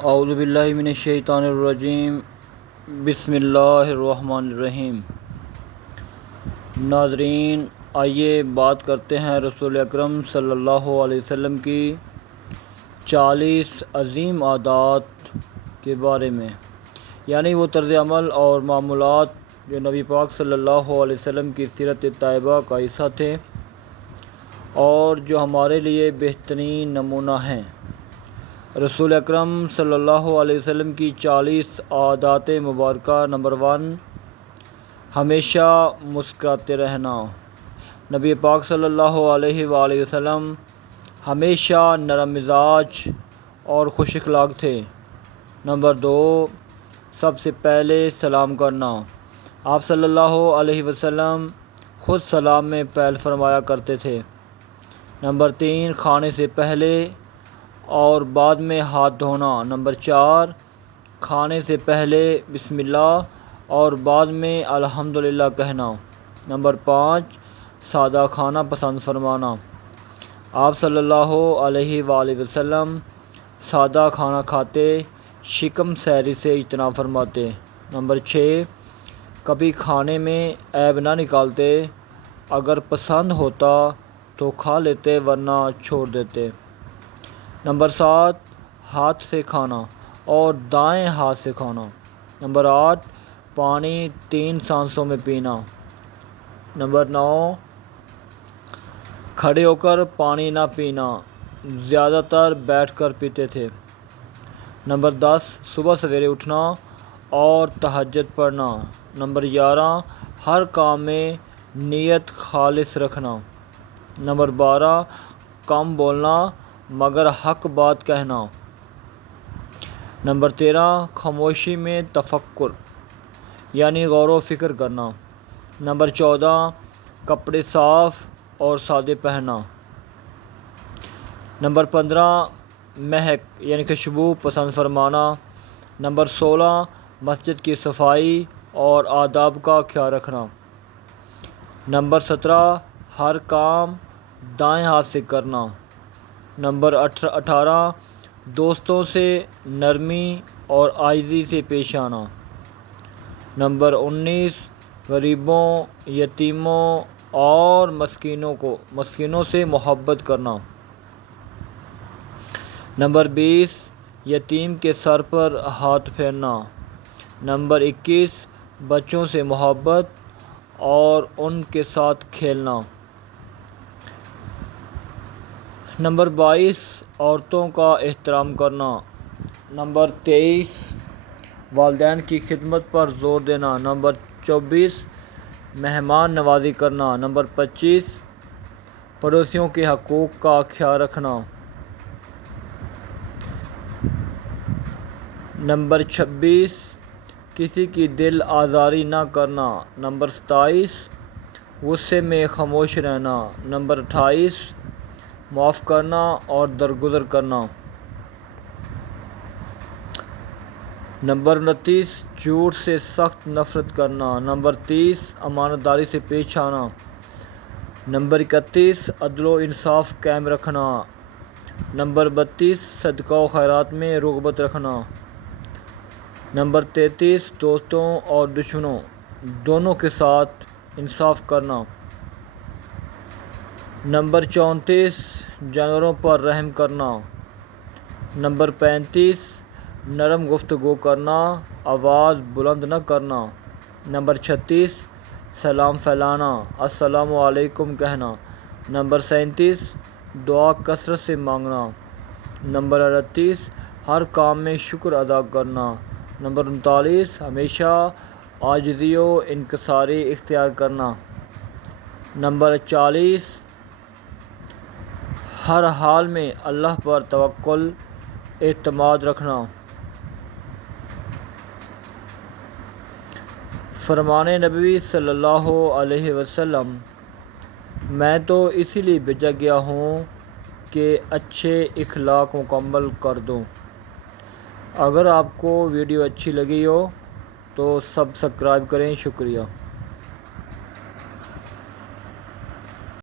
اعوذ باللہ من الشیطان الرجیم، بسم اللہ الرحمن الرحیم۔ ناظرین، آئیے بات کرتے ہیں رسول اکرم صلی اللہ علیہ وسلم کی 40 عظیم عادات کے بارے میں، یعنی وہ طرز عمل اور معمولات جو نبی پاک صلی اللہ علیہ وسلم کی سیرت طیبہ کا حصہ تھے اور جو ہمارے لیے بہترین نمونہ ہیں۔ رسول اکرم صلی اللہ علیہ وسلم کی 40 عادات مبارکہ۔ نمبر 1، ہمیشہ مسکراتے رہنا۔ نبی پاک صلی اللہ علیہ وآلہ وسلم ہمیشہ نرم مزاج اور خوش اخلاق تھے۔ نمبر 2، سب سے پہلے سلام کرنا۔ آپ صلی اللہ علیہ وسلم خود سلام میں پہل فرمایا کرتے تھے۔ نمبر 3، کھانے سے پہلے اور بعد میں ہاتھ دھونا۔ نمبر 4، کھانے سے پہلے بسم اللہ اور بعد میں الحمدللہ کہنا۔ نمبر 5، سادہ کھانا پسند فرمانا۔ آپ صلی اللہ علیہ وآلہ وسلم سادہ کھانا کھاتے، شکم سیری سے اجتناب فرماتے۔ نمبر 6، کبھی کھانے میں عیب نہ نکالتے، اگر پسند ہوتا تو کھا لیتے ورنہ چھوڑ دیتے۔ نمبر 7، ہاتھ سے کھانا اور دائیں ہاتھ سے کھانا۔ نمبر 8، پانی 3 سانسوں میں پینا۔ نمبر 9، کھڑے ہو کر پانی نہ پینا، زیادہ تر بیٹھ کر پیتے تھے۔ نمبر 10، صبح سویرے اٹھنا اور تہجد پڑھنا۔ نمبر 11، ہر کام میں نیت خالص رکھنا۔ نمبر 12، کم بولنا مگر حق بات کہنا۔ نمبر 13، خاموشی میں تفکر یعنی غور و فکر کرنا۔ نمبر 14، کپڑے صاف اور سادے پہننا۔ نمبر 15، مہک یعنی خوشبو پسند فرمانا۔ نمبر 16، مسجد کی صفائی اور آداب کا خیال رکھنا۔ نمبر 17، ہر کام دائیں ہاتھ سے کرنا۔ نمبر 18، دوستوں سے نرمی اور عاجزی سے پیش آنا۔ نمبر 19، غریبوں، یتیموں اور مسکینوں سے محبت کرنا۔ نمبر 20، یتیم کے سر پر ہاتھ پھیرنا۔ نمبر 21، بچوں سے محبت اور ان کے ساتھ کھیلنا۔ نمبر 22، عورتوں کا احترام کرنا۔ نمبر 23، والدین کی خدمت پر زور دینا۔ نمبر 24، مہمان نوازی کرنا۔ نمبر 25، پڑوسیوں کے حقوق کا خیال رکھنا۔ نمبر 26، کسی کی دل آزاری نہ کرنا۔ نمبر 27، غصے میں خاموش رہنا۔ نمبر 28، معاف کرنا اور درگزر کرنا۔ نمبر 29، جھوٹ سے سخت نفرت کرنا۔ نمبر 30، امانت داری سے پیش آنا۔ نمبر 31، عدل و انصاف قائم رکھنا۔ نمبر 32، صدقہ و خیرات میں رغبت رکھنا۔ نمبر 33، دوستوں اور دشمنوں دونوں کے ساتھ انصاف کرنا۔ نمبر 34، جانوروں پر رحم کرنا۔ نمبر 35، نرم گفتگو کرنا، آواز بلند نہ کرنا۔ نمبر 36، سلام پھیلانا، السلام علیکم کہنا۔ نمبر 37، دعا کثرت سے مانگنا۔ نمبر 38، ہر کام میں شکر ادا کرنا۔ نمبر 39، ہمیشہ عاجزی و انکساری اختیار کرنا۔ نمبر 40، ہر حال میں اللہ پر توکل اعتماد رکھنا۔ فرمان نبوی صلی اللہ علیہ وسلم، میں تو اسی لیے بھیجا گیا ہوں کہ اچھے اخلاق مکمل کر دوں۔ اگر آپ کو ویڈیو اچھی لگی ہو تو سبسکرائب کریں۔ شکریہ۔